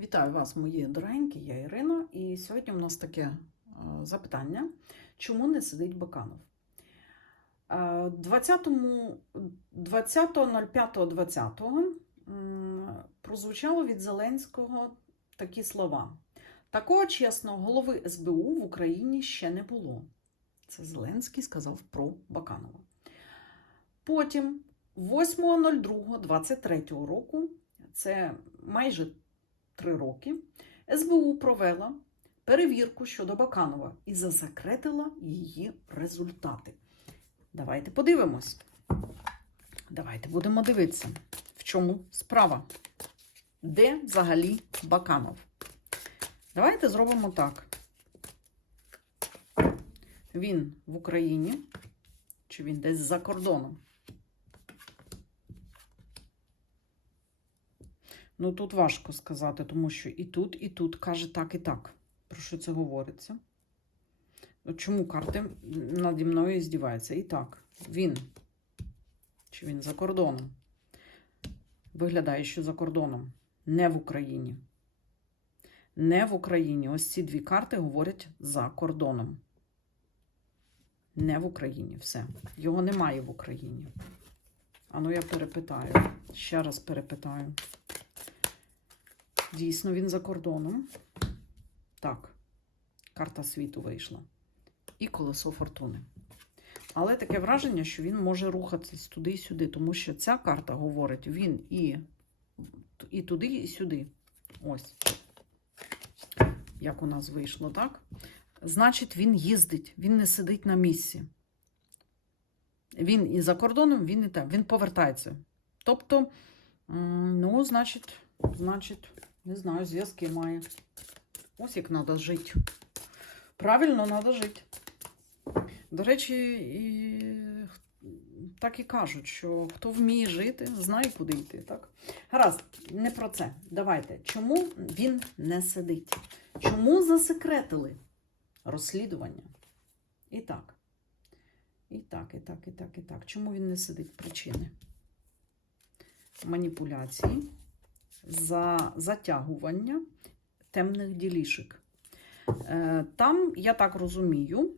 Вітаю вас, мої дорогенькі, я Ірина. І сьогодні у нас таке е, запитання: чому не сидить Баканов? Е, 20.05.20 20.05.20 прозвучало від Зеленського такі слова. Такого чесного голови СБУ в Україні ще не було. Це Зеленський сказав про Баканова. Потім, 8.02.23 року, це майже три роки, СБУ провела перевірку щодо Баканова і засекретила її результати. Давайте подивимось. Давайте будемо дивитися, в чому справа. Де взагалі Баканов? Давайте зробимо так. Він в Україні, чи він десь за кордоном? Ну, тут важко сказати, тому що і тут, і тут каже так, і так. Про що це говориться? Чому карти наді мною здіваються? І так, він. Чи він за кордоном? Виглядає, що за кордоном. Не в Україні. Не в Україні. Ось ці дві карти говорять за кордоном. Не в Україні. Все. Його немає в Україні. А ну я перепитаю. Ще раз перепитаю. Дійсно, він за кордоном. Так, карта світу вийшла. І колесо фортуни. Але таке враження, що він може рухатись туди і сюди, тому що ця карта говорить він і, і туди, і сюди. Ось. Як у нас вийшло, так? Значить, він їздить, він не сидить на місці. Він і за кордоном, він і там, він повертається. Тобто, ну, значить, значить, не знаю, зв'язки має. Ось як треба жити. Правильно, треба жити. До речі, і так і кажуть, що хто вміє жити, знає, куди йти. Так? Гаразд, не про це. Давайте. Чому він не сидить? Чому засекретили розслідування? І так. І так, і так, і так, і так. Чому він не сидить? Причини. Маніпуляції, за затягування темних ділішок. Е, Там, я так розумію,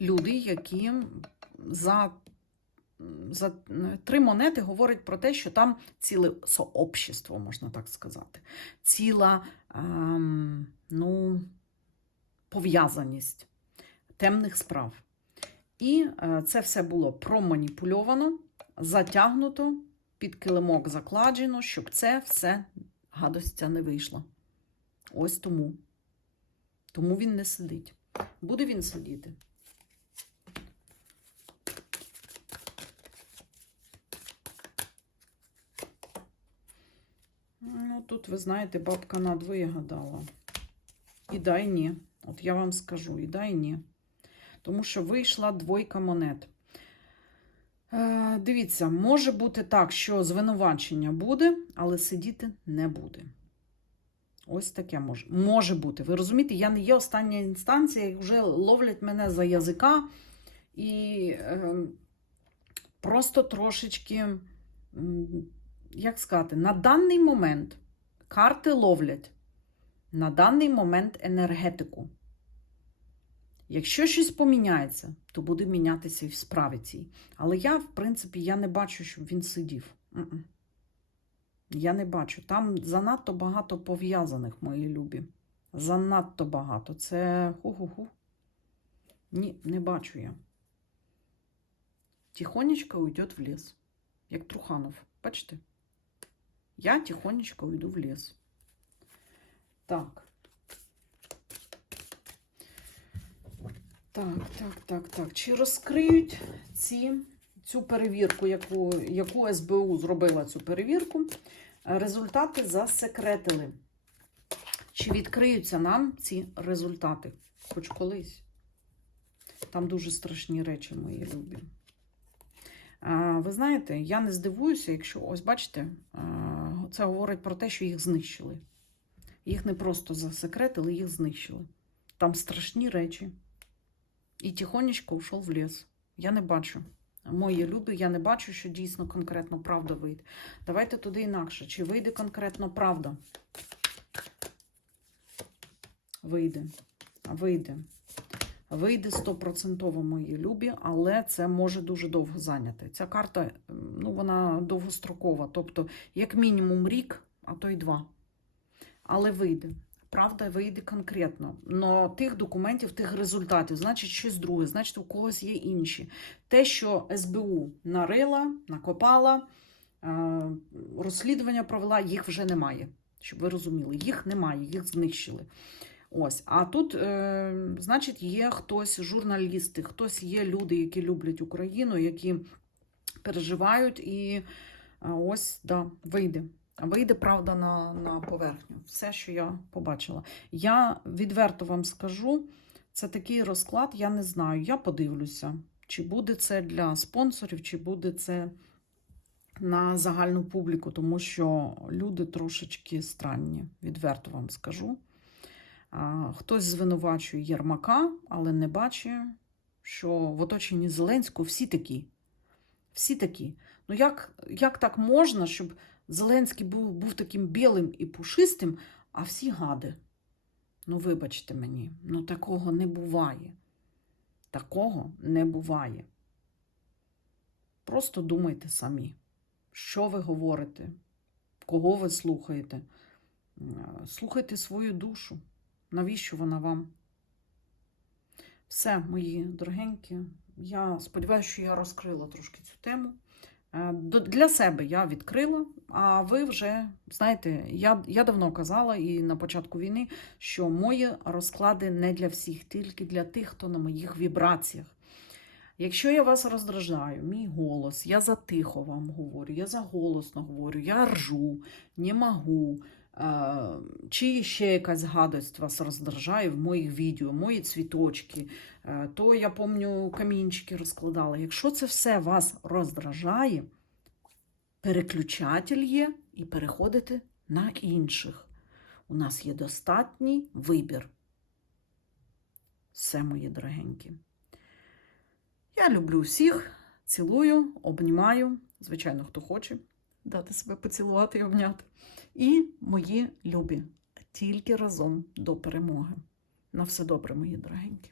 люди, які за, за три монети говорять про те, що там ціле сообщество, можна так сказати, ціла ем, ну, пов'язаність темних справ. І е, це все було проманіпульовано, затягнуто, під килимок закладено, щоб це все гадостя не вийшло. Ось тому. Тому він не сидить. Буде він сидіти? Ну, тут, ви знаєте, бабка надвоє гадала. І да, і ні. От я вам скажу, і да, і ні. Тому що вийшла двойка монет. Е, дивіться, може бути так, що звинувачення буде, але сидіти не буде. Ось таке може може бути. Ви розумієте, я не є остання інстанція, вже ловлять мене за язика і е, просто трошечки, як сказати, на даний момент карти ловлять на даний момент енергетику. Якщо щось поміняється, то буде мінятися і в справі цій. Але я, в принципі, я не бачу, щоб він сидів. Я не бачу. Там занадто багато пов'язаних, мої любі. Занадто багато. Це ху-ху-ху. Ні, не бачу я. Тихонечко уйде в ліс. Як Труханов. Бачите? Я тихонечко уйду в ліс. Так. Так, так, так, так. Чи розкриють ці, цю перевірку, яку, яку СБУ зробила цю перевірку? Результати засекретили. Чи відкриються нам ці результати? Хоч колись. Там дуже страшні речі, мої любі. А, ви знаєте, я не здивуюся, якщо, ось бачите, а, це говорить про те, що їх знищили. Їх не просто засекретили, їх знищили. Там страшні речі. І тихонечко ушов в ліс. Я не бачу Мої любі, я не бачу, що дійсно конкретно правда вийде. Давайте туди інакше. Чи вийде конкретно правда? Вийде. Вийде. Вийде стопроцентово мої любі, але це може дуже довго зайняти. Ця карта, ну, вона довгострокова, тобто, як мінімум рік, а то й два. Але вийде. Правда, вийде конкретно. Но тих документів, тих результатів, значить, щось друге, значить, у когось є інші. Те, що СБУ нарила, накопала, е, розслідування провела, їх вже немає. Щоб ви розуміли, їх немає, їх знищили. Ось, а тут, е, значить, є хтось, журналісти, хтось є люди, які люблять Україну, які переживають, і е, ось, да, вийде. Вийде правда на, на поверхню. Все, що я побачила. Я відверто вам скажу, це такий розклад, я не знаю. Я подивлюся, чи буде це для спонсорів, чи буде це на загальну публіку, тому що люди трошечки странні, відверто вам скажу. Хтось звинувачує Єрмака, але не бачить, що в оточенні Зеленського всі такі. Всі такі. Ну як, як так можна, щоб Зеленський був, був таким білим і пушистим, а всі гади? Ну, вибачте мені, ну такого не буває. Такого не буває. Просто думайте самі, що ви говорите, кого ви слухаєте. Е, Слухайте свою душу. Навіщо вона вам? Все, мої дорогенькі. Я сподіваюся, що я розкрила трошки цю тему. Е, Для себе я відкрила, а ви вже знаєте, я, я давно казала і на початку війни, що мої розклади не для всіх, тільки для тих, хто на моїх вібраціях. Якщо я вас роздражаю, мій голос, я затихо вам говорю, я заголосно говорю, я ржу, не можу, е, чи ще якась гадость вас роздражає в моїх відео, мої цвіточки, е, то я пам'ятаю, камінчики розкладала. Якщо це все вас роздражає, переключатель є і переходите на інших. У нас є достатній вибір. Все, мої дорогенькі. Я люблю всіх, цілую, обнімаю. Звичайно, хто хоче дати себе поцілувати і обняти. І мої любі, тільки разом до перемоги. На все добре, мої дорогенькі.